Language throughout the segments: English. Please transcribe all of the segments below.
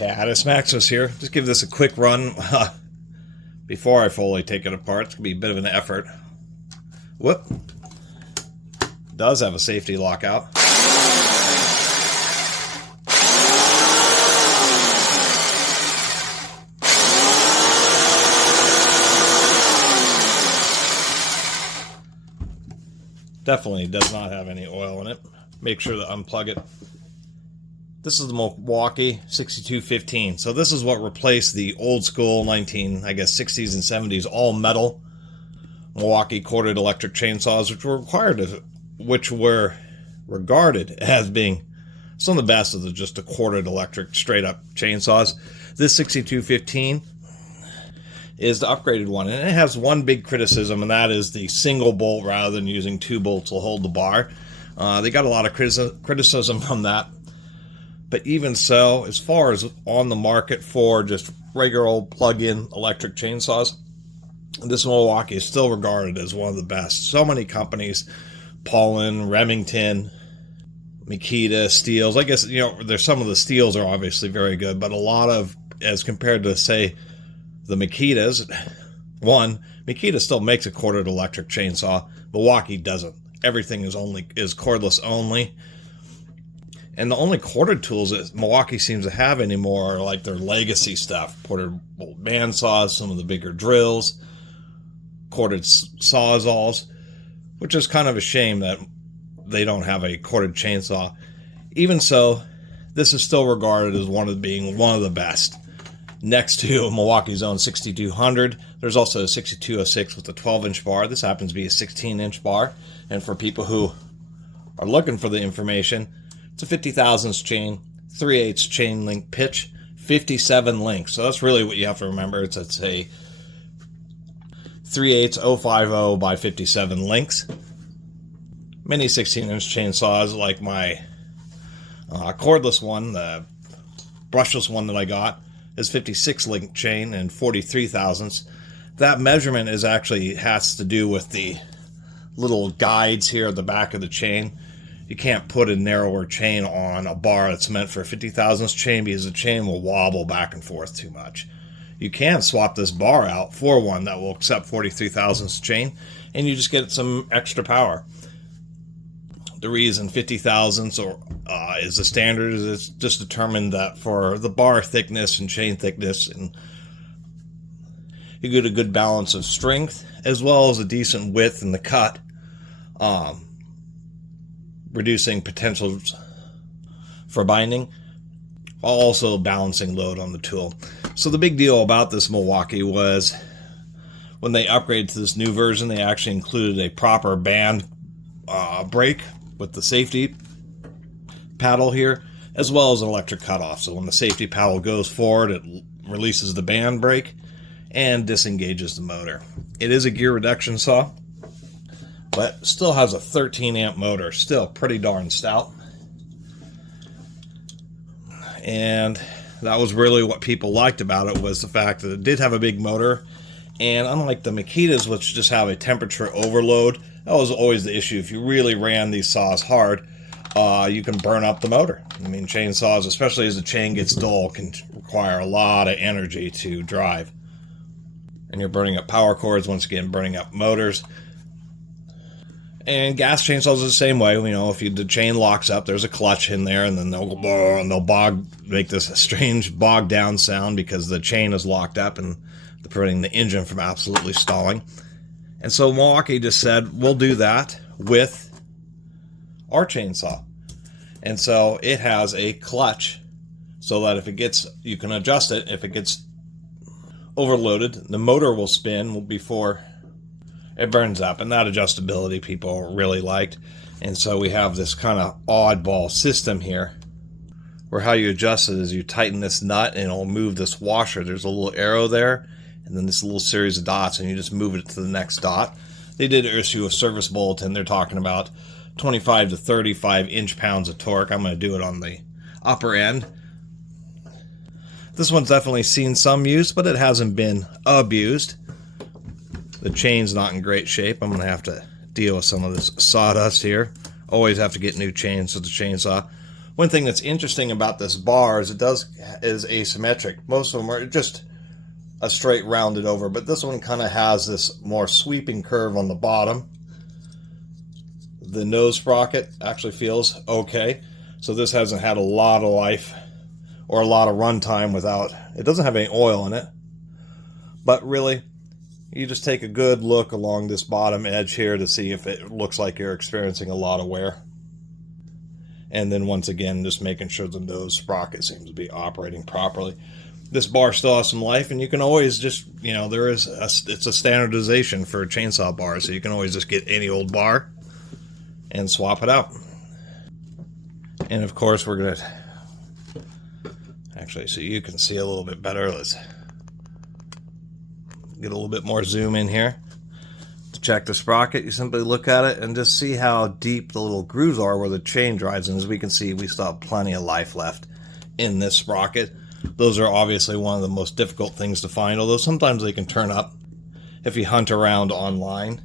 Catus, Maximus here. Just give this a quick run before I fully take it apart. It's going to be a bit of an effort. Whoop. Does have a safety lockout. Definitely does not have any oil in it. Make sure to unplug it. This is the Milwaukee 6215. So this is what replaced the old school 60s and 70s all metal Milwaukee corded electric chainsaws, which were regarded as being some of the best of just the corded electric straight up chainsaws. This 6215 is the upgraded one, and it has one big criticism, and that is the single bolt rather than using two bolts will hold the bar. They got a lot of criticism from that. But even so, as far as on the market for just regular old plug-in electric chainsaws, this Milwaukee is still regarded as one of the best. So many companies, Paulin, Remington, Makita, Steels. I guess, there's some of the Steels are obviously very good, but a lot of, as compared to, say, the Makitas, Makita still makes a corded electric chainsaw. Milwaukee doesn't. Everything is cordless only. And the only corded tools that Milwaukee seems to have anymore are like their legacy stuff. Corded bandsaws, some of the bigger drills, corded sawzalls, which is kind of a shame that they don't have a corded chainsaw. Even so, this is still regarded as one of the best. Next to Milwaukee's own 6200, there's also a 6206 with a 12-inch bar. This happens to be a 16-inch bar. And for people who are looking for the information, it's a 50 thousandths chain, 3/8 chain link pitch, 57 links. So that's really what you have to remember. It's a 3/8 050 by 57 links. Many 16-inch chainsaws, like my cordless one, the brushless one that I got, is 56 link chain and 43 thousandths. That measurement has to do with the little guides here at the back of the chain. You can't put a narrower chain on a bar that's meant for a 50 thousandths chain because the chain will wobble back and forth too much. You can swap this bar out for one that will accept 43 thousandths chain, and you just get some extra power. The reason 50 thousandths is the standard is it's just determined that for the bar thickness and chain thickness, and you get a good balance of strength as well as a decent width in the cut, reducing potentials for binding, while also balancing load on the tool. So the big deal about this Milwaukee was when they upgraded to this new version, they actually included a proper band brake with the safety paddle here, as well as an electric cutoff. So when the safety paddle goes forward, it releases the band brake and disengages the motor. It is a gear reduction saw, but still has a 13 amp motor, still pretty darn stout. And that was really what people liked about it, was the fact that it did have a big motor. And unlike the Makitas, which just have a temperature overload, that was always the issue. If you really ran these saws hard, you can burn up the motor. I mean, chainsaws, especially as the chain gets dull, can require a lot of energy to drive. And you're burning up power cords, once again, burning up motors. And gas chainsaws are the same way. If the chain locks up, there's a clutch in there, and then they'll make this strange bog down sound because the chain is locked up and preventing the engine from absolutely stalling. And so Milwaukee just said, we'll do that with our chainsaw. And so it has a clutch so that you can adjust it. If it gets overloaded, the motor will spin before it burns up, and that adjustability people really liked. And so we have this kind of oddball system here where how you adjust it is you tighten this nut and it'll move this washer. There's a little arrow there and then this little series of dots, and you just move it to the next dot. They did issue a service bulletin. They're talking about 25 to 35 inch-pounds of torque. I'm going to do it on the upper end. This one's definitely seen some use, but it hasn't been abused. The chain's not in great shape. I'm going to have to deal with some of this sawdust here. Always have to get new chains with the chainsaw. One thing that's interesting about this bar is is asymmetric. Most of them are just a straight rounded over, but this one kind of has this more sweeping curve on the bottom. The nose sprocket actually feels okay, so this hasn't had a lot of life or a lot of run time without, it doesn't have any oil in it, but really you just take a good look along this bottom edge here to see if it looks like you're experiencing a lot of wear. And then once again, just making sure the nose sprocket seems to be operating properly. This bar still has some life, and you can always just, you know, it's a standardization for a chainsaw bar, so you can always just get any old bar and swap it out. And of course, we're going to, actually, so you can see a little bit better, let's get a little bit more zoom in here. To check the sprocket, you simply look at it and just see how deep the little grooves are where the chain drives. And as we can see, we still have plenty of life left in this sprocket. Those are obviously one of the most difficult things to find, although sometimes they can turn up if you hunt around online.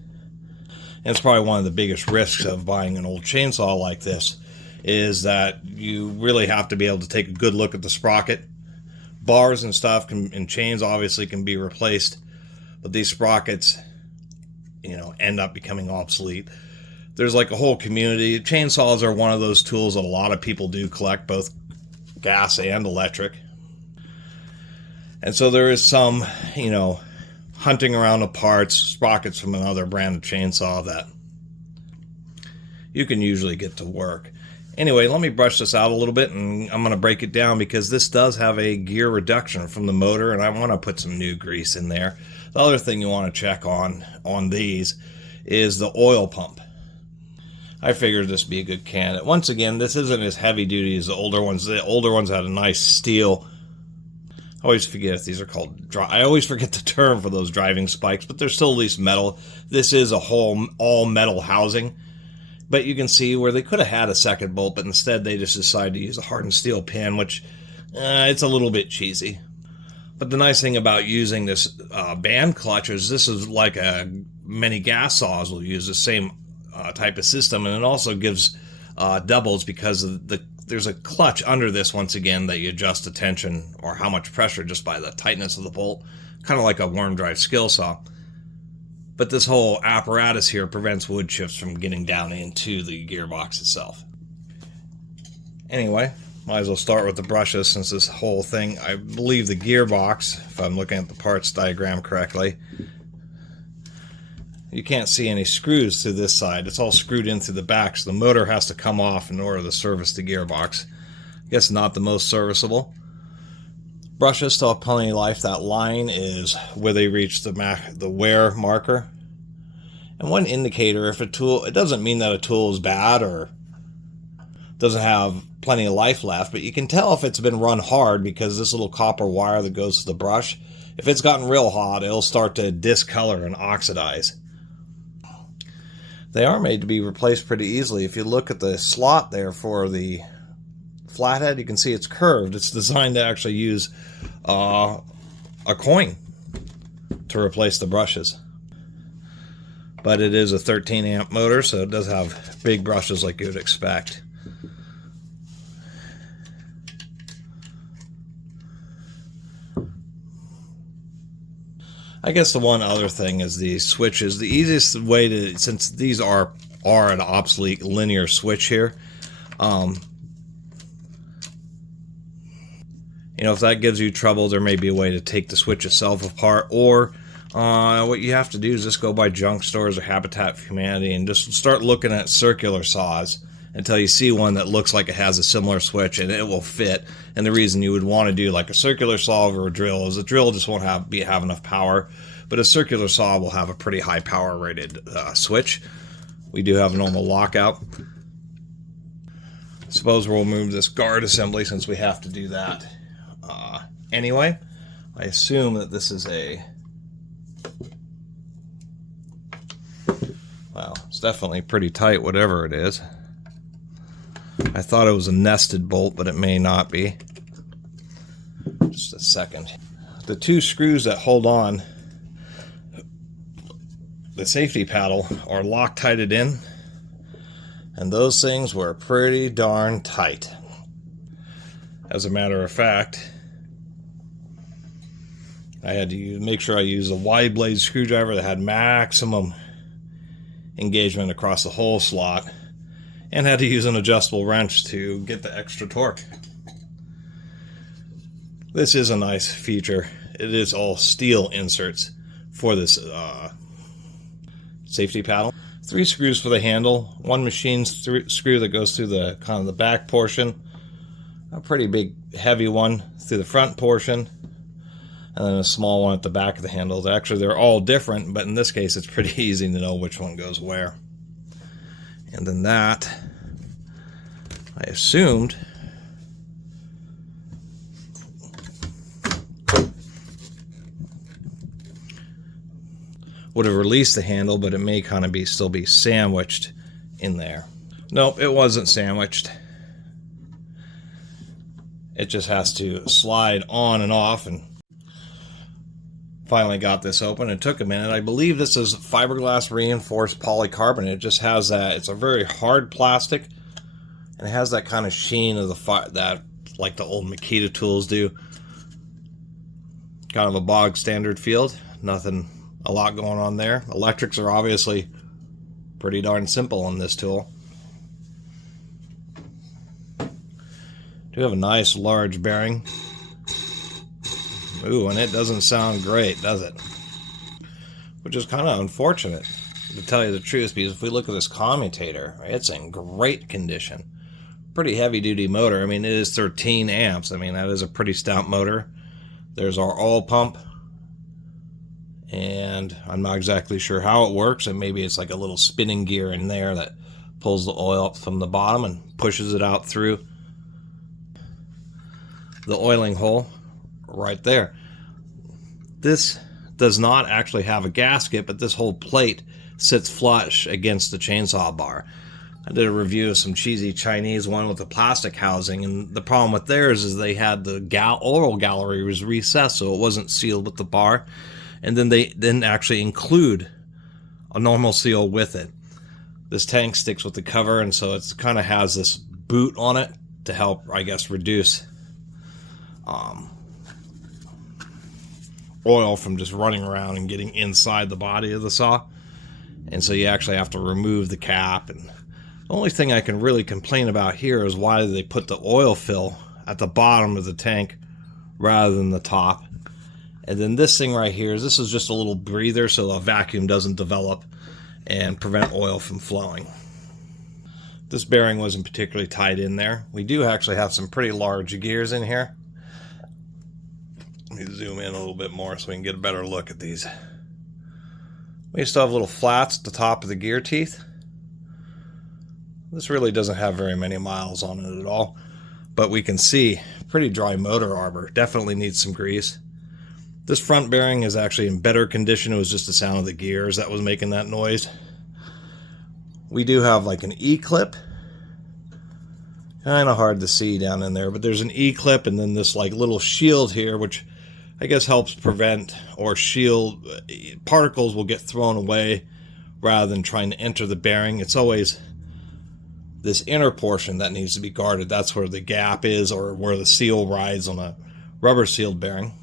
And it's probably one of the biggest risks of buying an old chainsaw like this, is that you really have to be able to take a good look at the sprocket. Bars and stuff and chains obviously can be replaced, but these sprockets, you know, end up becoming obsolete. There's like a whole community. Chainsaws are one of those tools that a lot of people do collect, both gas and electric. And so there is some, you know, hunting around the parts, sprockets from another brand of chainsaw that you can usually get to work. Anyway, let me brush this out a little bit, and I'm going to break it down because this does have a gear reduction from the motor, and I want to put some new grease in there. The other thing you want to check on these is the oil pump. I figured this would be a good candidate. Once again, this isn't as heavy duty as the older ones. The older ones had a nice steel. I always forget if these are called, I always forget the term for those driving spikes, but they're still at least metal. This is a whole all metal housing. But you can see where they could have had a second bolt, but instead they just decided to use a hardened steel pin, which it's a little bit cheesy. But the nice thing about using this band clutch is this is like many gas saws will use the same type of system, and it also gives doubles because of there's a clutch under this once again that you adjust the tension or how much pressure just by the tightness of the bolt, kind of like a worm drive skill saw. But this whole apparatus here prevents wood chips from getting down into the gearbox itself. Anyway, might as well start with the brushes since this whole thing, I believe the gearbox, if I'm looking at the parts diagram correctly, you can't see any screws to this side. It's all screwed in through the back, so the motor has to come off in order to service the gearbox. I guess not the most serviceable. Brushes still have plenty of life. That line is where they reach the wear marker. And one indicator, if a tool, it doesn't mean that a tool is bad or doesn't have plenty of life left, but you can tell if it's been run hard because this little copper wire that goes to the brush, if it's gotten real hot, it'll start to discolor and oxidize. They are made to be replaced pretty easily. If you look at the slot there for the flathead, you can see it's curved. It's designed to actually use a coin to replace the brushes. But it is a 13 amp motor, so it does have big brushes like you would expect. I guess the one other thing is these switches. The easiest way to, since these are an obsolete linear switch here, you know, if that gives you trouble, there may be a way to take the switch itself apart, or what you have to do is just go by junk stores or Habitat for Humanity and just start looking at circular saws until you see one that looks like it has a similar switch and it will fit. And the reason you would want to do like a circular saw over a drill is a drill just won't have enough power, but a circular saw will have a pretty high power rated switch. We do have a normal lockout. I suppose we'll remove this guard assembly since we have to do that. Anyway, I assume that this is wow, it's definitely pretty tight, whatever it is. I thought it was a nested bolt, but it may not be. Just a second. The two screws that hold on the safety paddle are Loctited in, and those things were pretty darn tight. As a matter of fact, I had to make sure I used a wide blade screwdriver that had maximum engagement across the whole slot, and had to use an adjustable wrench to get the extra torque. This is a nice feature. It is all steel inserts for this safety paddle. 3 screws for the handle, 1 machine screw that goes through the kind of the back portion, a pretty big heavy one through the front portion, and then a small one at the back of the handle. Actually, they're all different, but in this case it's pretty easy to know which one goes where. And then that, I assumed, would have released the handle, but it may kind of still be sandwiched in there. Nope, it wasn't sandwiched. It just has to slide on and off, and finally got this open. It took a minute. I believe this is fiberglass reinforced polycarbonate. It just has that, it's a very hard plastic, and it has that kind of sheen of that like the old Makita tools do. Kind of a bog standard field. Nothing a lot going on there. Electrics are obviously pretty darn simple on this tool. Do have a nice large bearing. Ooh, and it doesn't sound great, does it? Which is kind of unfortunate, to tell you the truth, because if we look at this commutator, it's in great condition. Pretty heavy duty motor. I mean, it is 13 amps. I mean, that is a pretty stout motor. There's our oil pump, and I'm not exactly sure how it works, and maybe it's like a little spinning gear in there that pulls the oil up from the bottom and pushes it out through the oiling hole right there. This does not actually have a gasket, but this whole plate sits flush against the chainsaw bar. I did a review of some cheesy Chinese one with a plastic housing, and the problem with theirs is they had the oil gallery was recessed, so it wasn't sealed with the bar, and then they didn't actually include a normal seal with it. This tank sticks with the cover, and so it kind of has this boot on it to help, I guess, reduce oil from just running around and getting inside the body of the saw. And so you actually have to remove the cap. And the only thing I can really complain about here is why they put the oil fill at the bottom of the tank rather than the top. And then this thing right here, this is just a little breather so a vacuum doesn't develop and prevent oil from flowing. This bearing wasn't particularly tight in there. We do actually have some pretty large gears in here. Let me zoom in a little bit more so we can get a better look at these. We still have little flats at the top of the gear teeth. This really doesn't have very many miles on it at all, but we can see pretty dry motor arbor. Definitely needs some grease. This front bearing is actually in better condition. It was just the sound of the gears that was making that noise. We do have like an E-clip. Kind of hard to see down in there, but there's an E-clip and then this like little shield here, which I guess helps prevent or shield particles will get thrown away rather than trying to enter the bearing. It's always this inner portion that needs to be guarded. That's where the gap is, or where the seal rides on a rubber sealed bearing.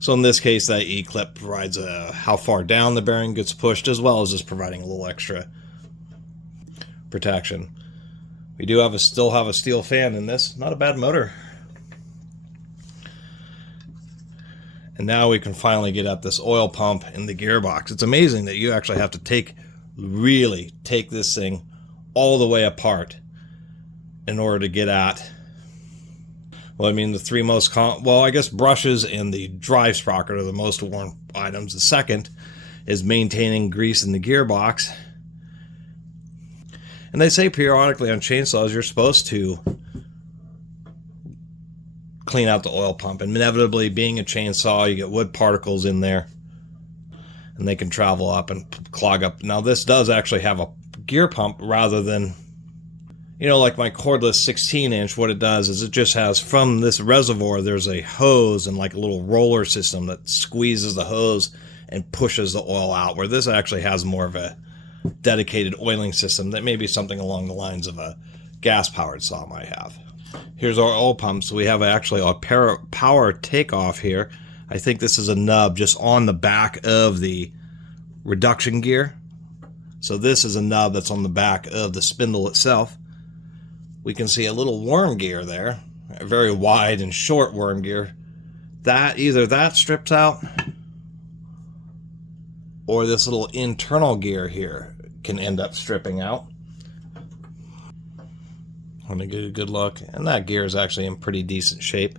So in this case, that E-clip provides how far down the bearing gets pushed, as well as just providing a little extra protection. We do still have a steel fan in this. Not a bad motor. And now we can finally get at this oil pump in the gearbox. It's amazing that you actually have to really take this thing all the way apart in order to get at, well, I mean, the three most I guess brushes and the drive sprocket are the most worn items. The second is maintaining grease in the gearbox. And they say periodically on chainsaws you're supposed to clean out the oil pump. And inevitably, being a chainsaw, you get wood particles in there, and they can travel up and clog up. Now, this does actually have a gear pump rather than, like my cordless 16-inch. What it does is it just has, from this reservoir, there's a hose and like a little roller system that squeezes the hose and pushes the oil out, where this actually has more of a dedicated oiling system that may be something along the lines of a gas-powered saw might have. Here's our oil pump. So we have actually a power takeoff here. I think this is a nub just on the back of the reduction gear. So this is a nub that's on the back of the spindle itself. We can see a little worm gear there, a very wide and short worm gear. Either that strips out, or this little internal gear here can end up stripping out. Let me get a good look, and that gear is actually in pretty decent shape.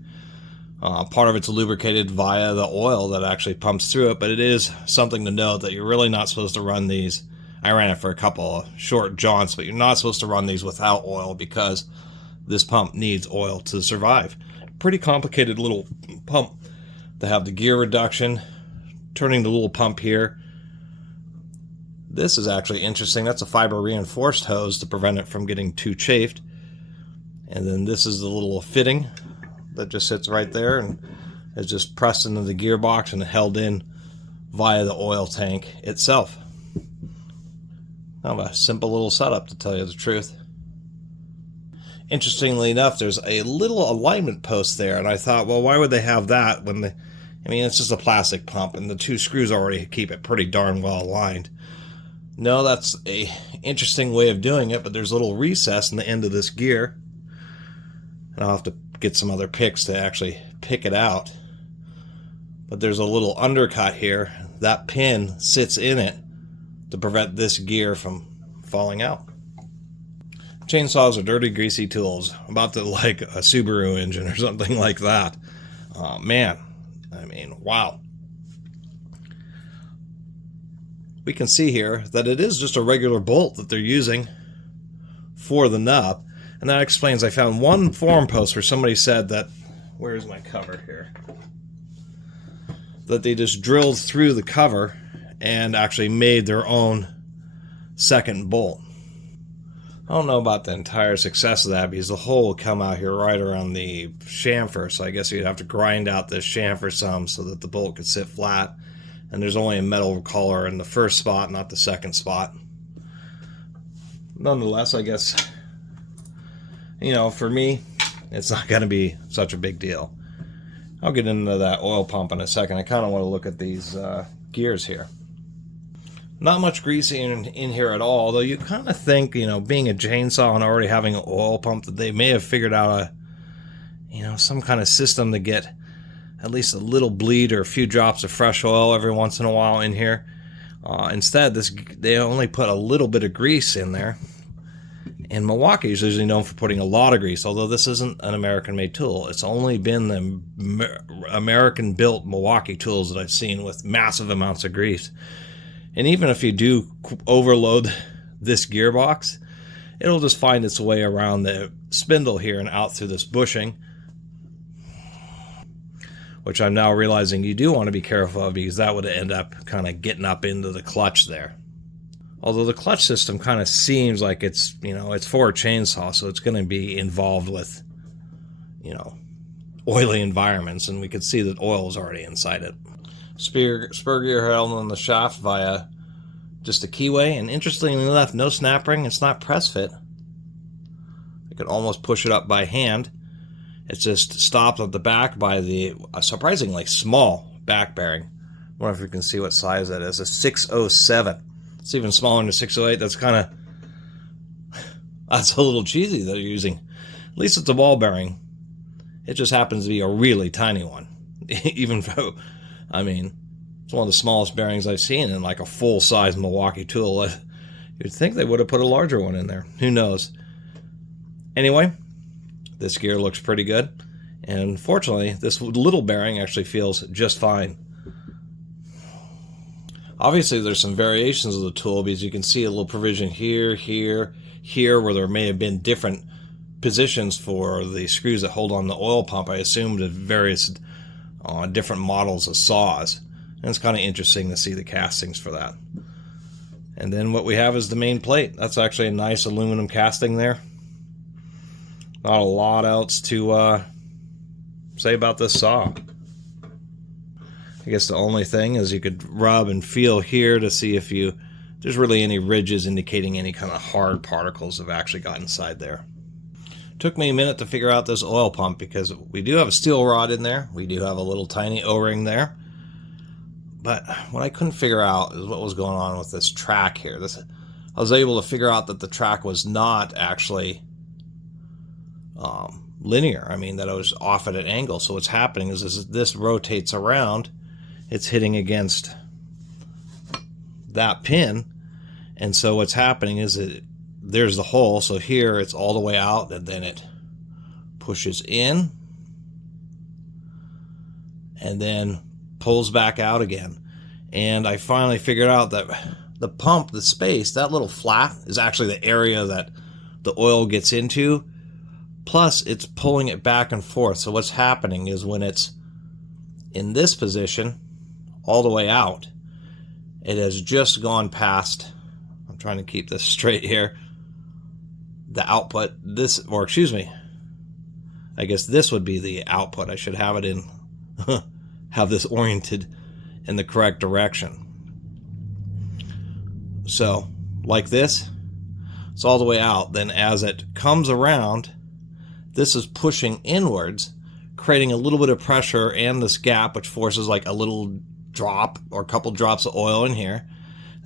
Part of it's lubricated via the oil that actually pumps through it, but it is something to note that you're really not supposed to run these. I ran it for a couple of short jaunts, but you're not supposed to run these without oil because this pump needs oil to survive. Pretty complicated little pump to have the gear reduction, turning the little pump here. This is actually interesting. That's a fiber reinforced hose to prevent it from getting too chafed. And then this is the little fitting that just sits right there and is just pressed into the gearbox and held in via the oil tank itself. Kind of a simple little setup, to tell you the truth. Interestingly enough, there's a little alignment post there, and I thought, well, why would they have that when it's just a plastic pump and the two screws already keep it pretty darn well aligned. No, that's a interesting way of doing it, but there's a little recess in the end of this gear, and I'll have to get some other picks to actually pick it out. But there's a little undercut here. That pin sits in it to prevent this gear from falling out. Chainsaws are dirty, greasy tools, about to like a Subaru engine or something like that. Man, I mean, wow. We can see here that it is just a regular bolt that they're using for the nub, and that explains. I found one forum post where somebody said that, where's my cover here, that they just drilled through the cover and actually made their own second bolt. I don't know about the entire success of that, because the hole will come out here right around the chamfer, so I guess you'd have to grind out this chamfer some so that the bolt could sit flat, and there's only a metal collar in the first spot, not the second spot. Nonetheless, I guess, for me, it's not going to be such a big deal. I'll get into that oil pump in a second. I kind of want to look at these gears here. Not much grease in here at all, though you kind of think, being a chainsaw and already having an oil pump, that they may have figured out some kind of system to get at least a little bleed or a few drops of fresh oil every once in a while in here. Instead, they only put a little bit of grease in there. And Milwaukee is usually known for putting a lot of grease, although this isn't an American-made tool. It's only been the American-built Milwaukee tools that I've seen with massive amounts of grease. And even if you do overload this gearbox, it'll just find its way around the spindle here and out through this bushing, which I'm now realizing you do want to be careful of, because that would end up kind of getting up into the clutch there. Although the clutch system kind of seems like it's, it's for a chainsaw, so it's going to be involved with, oily environments, and we could see that oil is already inside it. Spur gear held on the shaft via just a keyway, and interestingly enough, no snap ring. It's not press fit. I could almost push it up by hand. It's just stopped at the back by the surprisingly small back bearing. I wonder if you can see what size that is. A 607. It's even smaller than a 608. That's a little cheesy that you're using. At least it's a ball bearing. It just happens to be a really tiny one. Even though, it's one of the smallest bearings I've seen in like a full-size Milwaukee tool. You'd think they would have put a larger one in there. Who knows? Anyway, this gear looks pretty good. And fortunately, this little bearing actually feels just fine. Obviously, there's some variations of the tool, because you can see a little provision here, where there may have been different positions for the screws that hold on the oil pump. I assumed at various different models of saws. And it's kind of interesting to see the castings for that. And then what we have is the main plate. That's actually a nice aluminum casting there. Not a lot else to say about this saw. I guess the only thing is you could rub and feel here to see if there's really any ridges indicating any kind of hard particles have actually got inside there. Took me a minute to figure out this oil pump because we do have a steel rod in there. We do have a little tiny O-ring there. But what I couldn't figure out is what was going on with this track here. I was able to figure out that the track was not actually linear. I mean, that it was off at an angle. So what's happening is as this rotates around, it's hitting against that pin. And so what's happening is there's the hole. So here it's all the way out, and then it pushes in and then pulls back out again. And I finally figured out that the pump, the space, that little flat is actually the area that the oil gets into, plus it's pulling it back and forth. So what's happening is when it's in this position all the way out, it has just gone past, I'm trying to keep this straight here, the output, or excuse me, I guess this would be the output. I should have it in, have this oriented in the correct direction. So, like this, it's all the way out. Then as it comes around, this is pushing inwards, creating a little bit of pressure and this gap, which forces like a little drop or a couple drops of oil in here.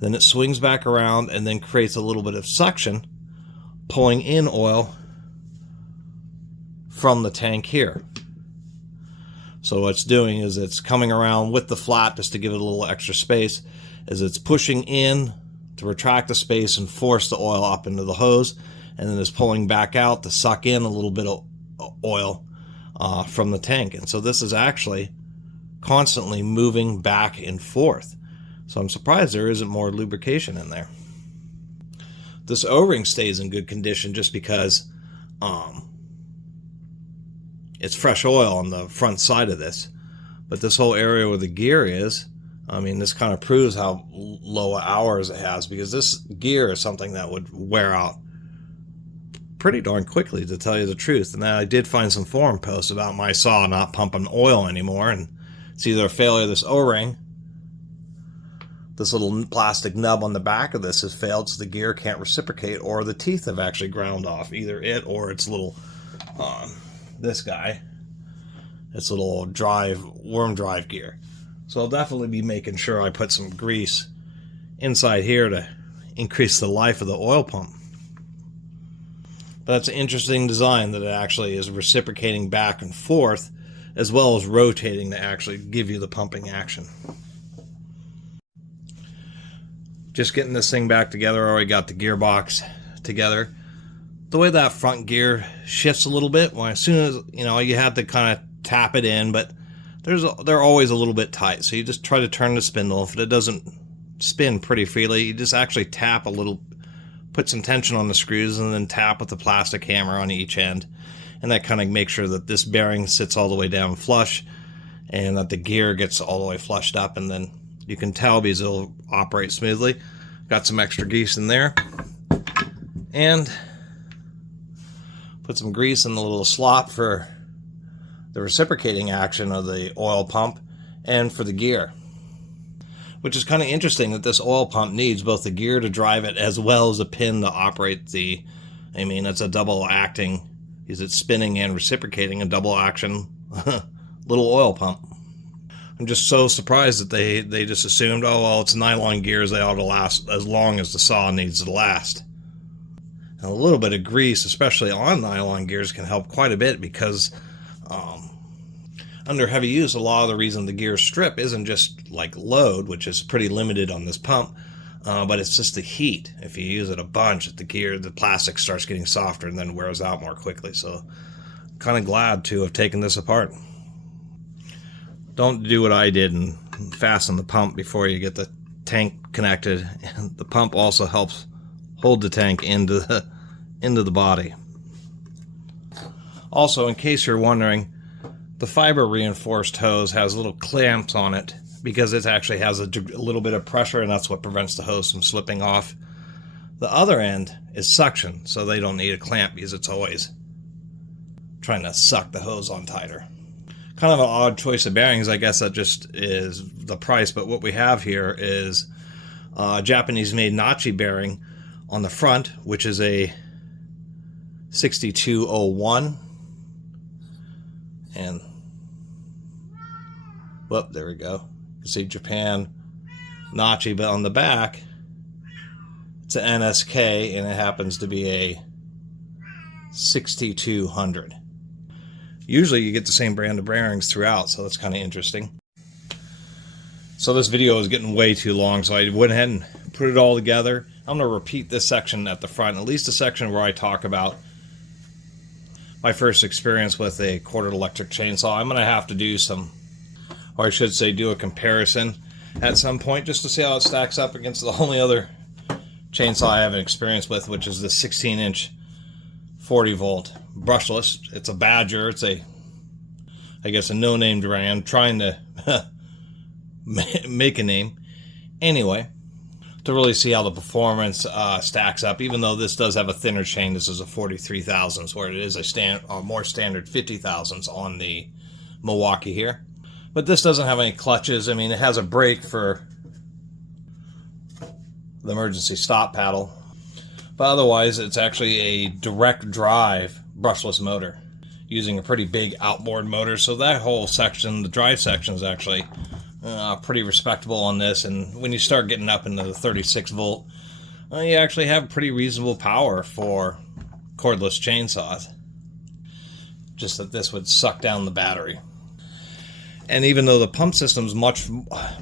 Then it swings back around and then creates a little bit of suction, pulling in oil from the tank here. So what it's doing is it's coming around with the flat just to give it a little extra space, as it's pushing in to retract the space and force the oil up into the hose, and then it's pulling back out to suck in a little bit of oil from the tank. And so this is actually constantly moving back and forth. So I'm surprised there isn't more lubrication in there. This O-ring stays in good condition just because it's fresh oil on the front side of this. But this whole area where the gear is, I mean, this kind of proves how low hours it has, because this gear is something that would wear out pretty darn quickly, to tell you the truth. And I did find some forum posts about my saw not pumping oil anymore, and it's either a failure of this O-ring, this little plastic nub on the back of this has failed, so the gear can't reciprocate, or the teeth have actually ground off, either it or its little this guy, its little worm drive gear. So I'll definitely be making sure I put some grease inside here to increase the life of the oil pump. But that's an interesting design, that it actually is reciprocating back and forth as well as rotating to actually give you the pumping action. Just getting this thing back together. I already got the gearbox together. The way that front gear shifts a little bit, well, as soon as, you have to kind of tap it in, but they're always a little bit tight. So you just try to turn the spindle. If it doesn't spin pretty freely, you just actually tap a little, put some tension on the screws, and then tap with the plastic hammer on each end. And that kind of makes sure that this bearing sits all the way down flush, and that the gear gets all the way flushed up, and then you can tell because it'll operate smoothly. Got some extra grease in there, and put some grease in the little slot for the reciprocating action of the oil pump and for the gear. Which is kind of interesting that this oil pump needs both the gear to drive it as well as a pin to operate the, it's a double acting, because it's spinning and reciprocating, a double action little oil pump. I'm just so surprised that they just assumed, oh, well, it's nylon gears, they ought to last as long as the saw needs to last. And a little bit of grease, especially on nylon gears, can help quite a bit, because under heavy use, a lot of the reason the gears strip isn't just like load, which is pretty limited on this pump, but it's just the heat. If you use it a bunch, the plastic starts getting softer and then wears out more quickly. So kind of glad to have taken this apart. Don't do what I did and fasten the pump before you get the tank connected. The pump also helps hold the tank into the body. Also, in case you're wondering, the fiber reinforced hose has little clamps on it because it actually has a little bit of pressure, and that's what prevents the hose from slipping off. The other end is suction, so they don't need a clamp because it's always trying to suck the hose on tighter. Kind of an odd choice of bearings. I guess that just is the price, but what we have here is a Japanese-made Nachi bearing on the front, which is a 6201. And whoop, there we go. You can see Japan Nachi, but on the back it's an NSK, and it happens to be a 6200. Usually you get the same brand of bearings throughout, so that's kind of interesting. So this video is getting way too long, so I went ahead and put it all together. I'm going to repeat this section at the front, at least the section where I talk about my first experience with a corded electric chainsaw. I'm going to have to do some, or I should say do a comparison at some point just to see how it stacks up against the only other chainsaw I have an experience with, which is the 16-inch 40-volt brushless. It's a Badger. It's a, I guess, a no-name brand trying to make a name. Anyway, to really see how the performance stacks up, even though this does have a thinner chain. This is a 43 thousandths, where it is a more standard 50 thousandths on the Milwaukee here. But this doesn't have any clutches. I mean, it has a brake for the emergency stop paddle, but otherwise it's actually a direct drive brushless motor using a pretty big outboard motor. So that whole section, the drive section, is actually pretty respectable on this. And when you start getting up into the 36 volt, you actually have pretty reasonable power for cordless chainsaws. Just that this would suck down the battery. And even though the pump system is much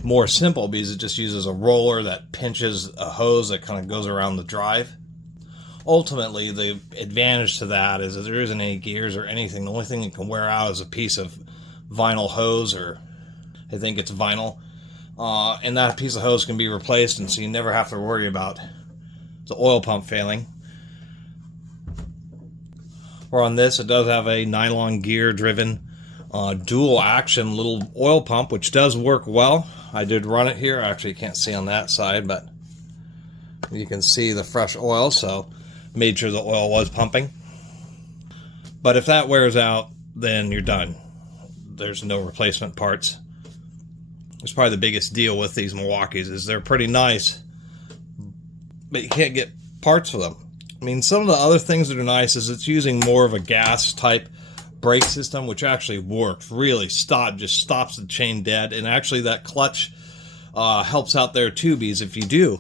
more simple because it just uses a roller that pinches a hose that kind of goes around the drive, ultimately the advantage to that is that there isn't any gears or anything. The only thing it can wear out is a piece of vinyl hose, or I think it's vinyl, and that piece of hose can be replaced, and so you never have to worry about the oil pump failing. Where on this, it does have a nylon gear driven dual action little oil pump, which does work well. I did run it here. Actually, you can't see on that side, but you can see the fresh oil, so made sure the oil was pumping. But if that wears out, then you're done. There's no replacement parts. It's probably the biggest deal with these Milwaukees is they're pretty nice, but you can't get parts for them. I mean, some of the other things that are nice is it's using more of a gas type brake system, which actually works. Really just stops the chain dead. And actually that clutch helps out there too, because if you do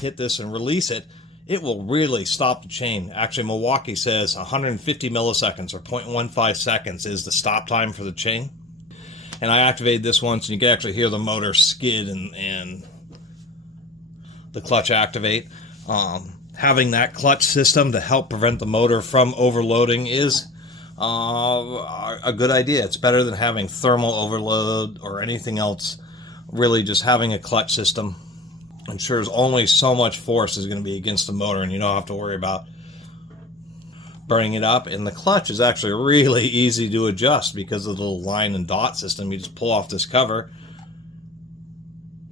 hit this and release it, it will really stop the chain. Actually, Milwaukee says 150 milliseconds or 0.15 seconds is the stop time for the chain. And I activated this once, and you can actually hear the motor skid and the clutch activate. Having that clutch system to help prevent the motor from overloading is a good idea. It's better than having thermal overload or anything else. Really, just having a clutch system ensures only so much force is going to be against the motor, and you don't have to worry about burning it up. And the clutch is actually really easy to adjust because of the little line and dot system. You just pull off this cover,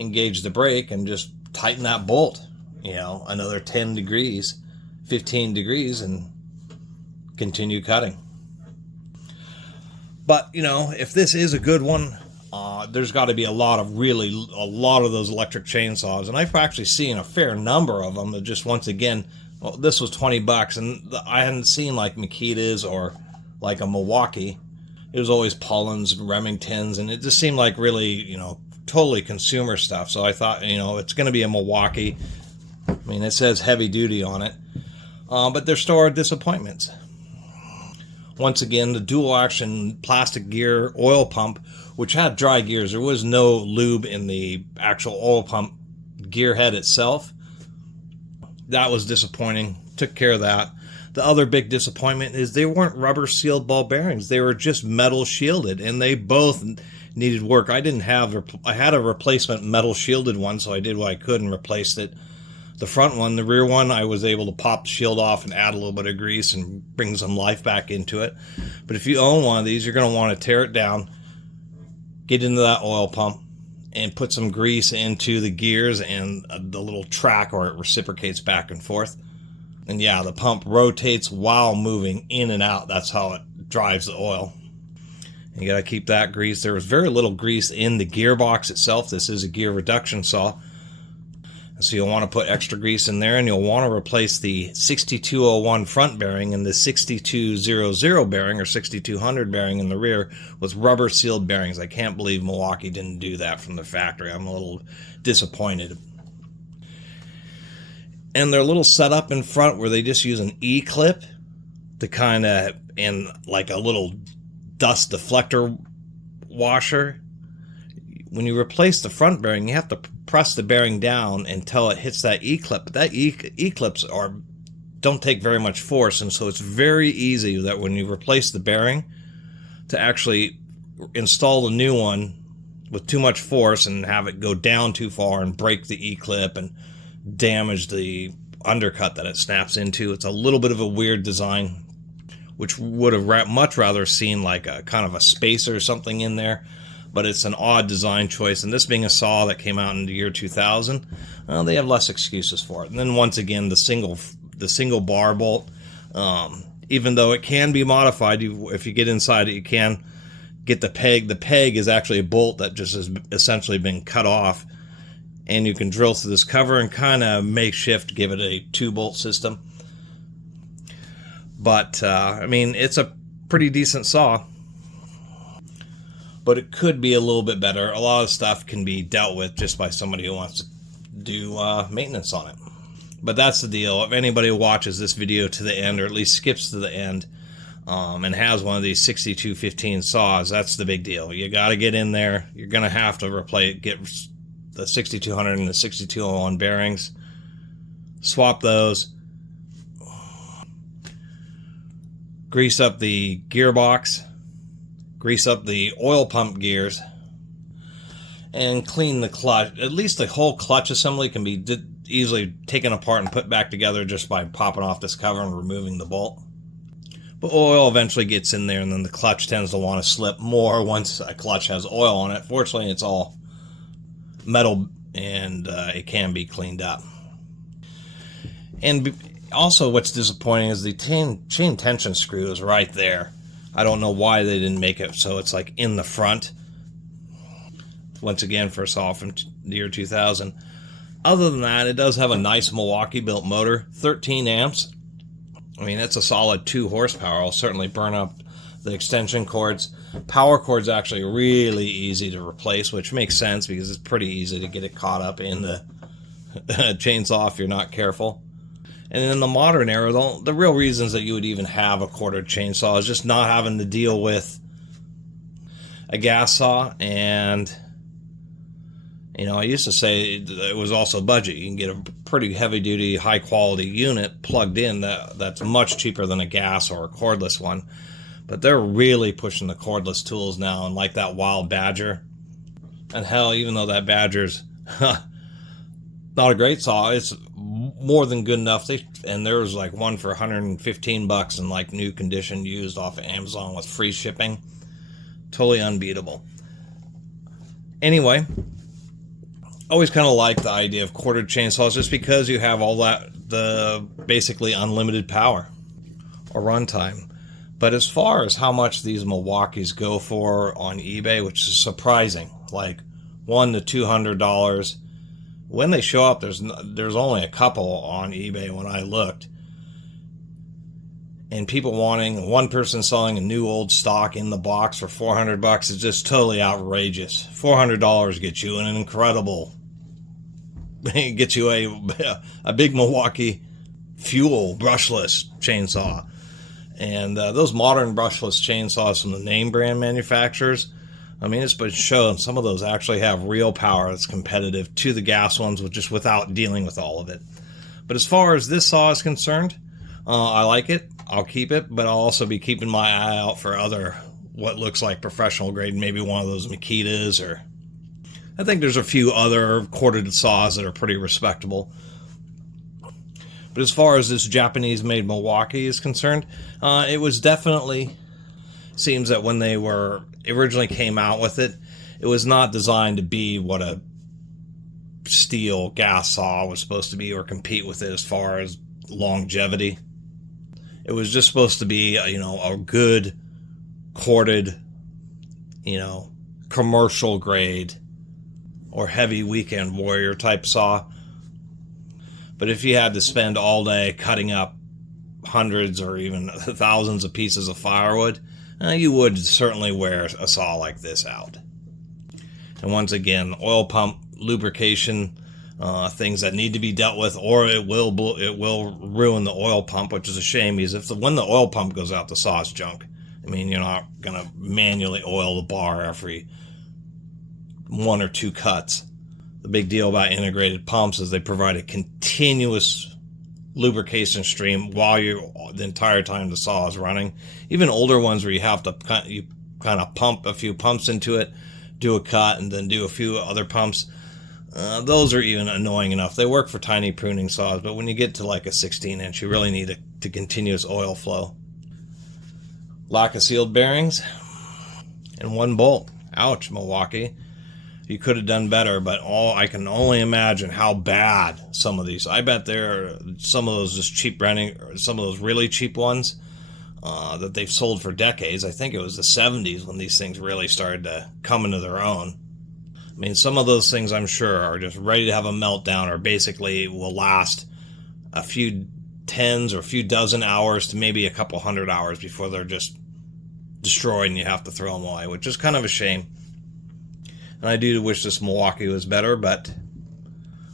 engage the brake, and just tighten that bolt, you know, another 10 degrees, 15 degrees, and continue cutting. But, you know, if this is a good one, there's got to be a lot of those electric chainsaws. And I've actually seen a fair number of them that just, once again, well, this was $20, and I hadn't seen like Makitas or like a Milwaukee. It was always Pullens, Remingtons, and it just seemed like really, you know, totally consumer stuff. So I thought, you know, it's going to be a Milwaukee. I mean, it says heavy duty on it, but there still are disappointments. Once again, the dual action plastic gear oil pump, which had dry gears. There was no lube in the actual oil pump gear head itself. That was disappointing. Took care of that. The other big disappointment is they weren't rubber sealed ball bearings. They were just metal shielded, and they both needed work. I had a replacement metal shielded one, so I did what I could and replaced it. The front one, the rear one, I was able to pop the shield off and add a little bit of grease and bring some life back into it. But if you own one of these, you're going to want to tear it down, get into that oil pump, and put some grease into the gears and the little track where it reciprocates back and forth. And yeah, the pump rotates while moving in and out. That's how it drives the oil. And you got to keep that grease. There was very little grease in the gearbox itself. This is a gear reduction saw. So you'll want to put extra grease in there, and you'll want to replace the 6201 front bearing and the 6200 bearing or 6200 bearing in the rear with rubber sealed bearings. I can't believe Milwaukee didn't do that from the factory. I'm a little disappointed. And their little setup in front where they just use an E-clip to kind of, and like a little dust deflector washer. When you replace the front bearing, you have to press the bearing down until it hits that E-clip. But that E-clips don't take very much force, and so it's very easy that when you replace the bearing to actually install the new one with too much force and have it go down too far and break the E-clip and damage the undercut that it snaps into. It's a little bit of a weird design, which would have much rather seen like a kind of a spacer or something in there. But it's an odd design choice, and this being a saw that came out in the year 2000, well, they have less excuses for it. And then once again, the single bar bolt, even though it can be modified, if you get inside it, you can get the peg. The peg is actually a bolt that just has essentially been cut off, and you can drill through this cover and kind of makeshift give it a 2-bolt system. But I mean, it's a pretty decent saw, but it could be a little bit better. A lot of stuff can be dealt with just by somebody who wants to do maintenance on it. But that's the deal. If anybody watches this video to the end, or at least skips to the end, and has one of these 6215 saws, that's the big deal. You got to get in there. You're going to have to get the 6200 and the 6201 bearings, swap those, grease up the gearbox, grease up the oil pump gears, and clean the clutch. At least the whole clutch assembly can be easily taken apart and put back together just by popping off this cover and removing the bolt. But oil eventually gets in there, and then the clutch tends to want to slip more once a clutch has oil on it. Fortunately, it's all metal, and it can be cleaned up. And also what's disappointing is the chain tension screw is right there. I don't know why they didn't make it so it's like in the front. Once again, for a saw from the year 2000. Other than that, it does have a nice Milwaukee built motor, 13 amps. I mean, it's a solid 2 horsepower. I'll certainly burn up the extension cords. Power cord's actually really easy to replace, which makes sense because it's pretty easy to get it caught up in the chainsaw if you're not careful. And in the modern era, the real reasons that you would even have a quartered chainsaw is just not having to deal with a gas saw. And, you know, I used to say it was also budget. You can get a pretty heavy-duty, high-quality unit plugged in that's much cheaper than a gas or a cordless one. But they're really pushing the cordless tools now, and like that Wild Badger. And hell, even though that Badger's not a great saw, it's more than good enough. And there was like one for $115 in like new condition used off of Amazon with free shipping. Totally unbeatable. Anyway, always kind of like the idea of quartered chainsaws just because you have all the basically unlimited power or runtime. But as far as how much these Milwaukees go for on eBay, which is surprising, like $100 to $200. When they show up, there's only a couple on eBay when I looked. And people wanting, one person selling a new old stock in the box for $400 is just totally outrageous. $400 gets you an incredible, gets you a big Milwaukee fuel brushless chainsaw. And those modern brushless chainsaws from the name brand manufacturers, I mean, it's been shown some of those actually have real power that's competitive to the gas ones, just without dealing with all of it. But as far as this saw is concerned, I like it. I'll keep it, but I'll also be keeping my eye out for other, what looks like professional grade, maybe one of those Makitas, or I think there's a few other quartered saws that are pretty respectable. But as far as this Japanese-made Milwaukee is concerned, it was definitely, seems that when they were originally came out with it, it was not designed to be what a steel gas saw was supposed to be or compete with it as far as longevity. It was just supposed to be, you know, a good corded, you know, commercial grade or heavy weekend warrior type saw. But if you had to spend all day cutting up hundreds or even thousands of pieces of firewood, you would certainly wear a saw like this out. And once again, oil pump lubrication, things that need to be dealt with, or it will ruin the oil pump, which is a shame, because when the oil pump goes out, the saw is junk. I mean, you're not going to manually oil the bar every 1 or 2 cuts. The big deal about integrated pumps is they provide a continuous lubrication stream while the entire time the saw is running. Even older ones where you have to kind of pump a few pumps into it, do a cut, and then do a few other pumps. Those are even annoying enough. They work for tiny pruning saws, but when you get to like a 16-inch, you really need a continuous oil flow. Lack of sealed bearings and 1 bolt. Ouch, Milwaukee. You could have done better, but I can only imagine how bad some of these. I bet there are some of those just cheap renting, or some of those really cheap ones that they've sold for decades. I think it was the 70s when these things really started to come into their own. I mean, some of those things I'm sure are just ready to have a meltdown, or basically will last a few tens or a few dozen hours to maybe a couple hundred hours before they're just destroyed and you have to throw them away, which is kind of a shame. And I do wish this Milwaukee was better, but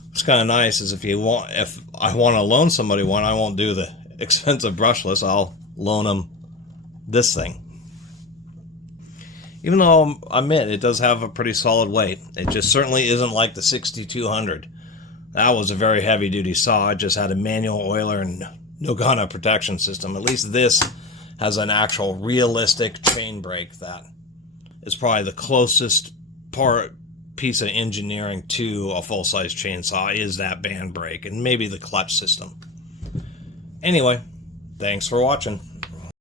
what's kind of nice is if I want to loan somebody one, I won't do the expensive brushless. I'll loan them this thing. Even though I admit it does have a pretty solid weight, it just certainly isn't like the 6200. That was a very heavy duty saw. It just had a manual oiler and no gunna protection system. At least this has an actual realistic chain brake that is probably the closest piece of engineering to a full-size chainsaw is that band brake and maybe the clutch system. Anyway, thanks for watching.